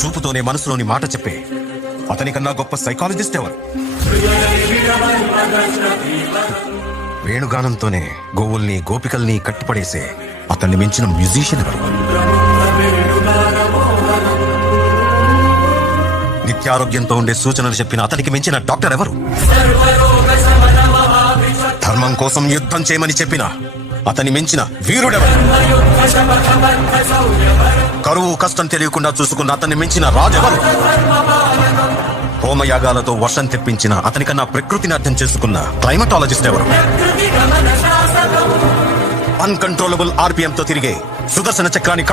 చూపుతోనే మనసులోని మాట చెప్పే అతనికన్నా గొప్ప సైకాలజిస్ట్ ఎవరు? వేణుగానంతోనే గోవుల్ని గోపికల్ని కట్టిపడేసే అతన్ని మించిన మ్యూజిషియన్ ఎవరు? నిత్యారోగ్యంతో ఉండే సూచనలు చెప్పిన అతనికి మించిన డాక్టర్ ఎవరు? ధర్మం కోసం యుద్ధం చేయమని చెప్పిన అతని మించిన వీరుడెవరు? కరువు కష్టం తెలియకుండా చూసుకున్న అతన్ని మించిన రాజెవరు? హోమయాగాలతో వర్షం తెప్పించిన అతనికన్నా ప్రకృతిని అర్థం చేసుకున్న క్లైమటాలజిస్ట్ ఎవరు? అన్కంట్రోలబుల్ ఆర్పిఎం తో తిరిగే సుదర్శన చక్రాన్ని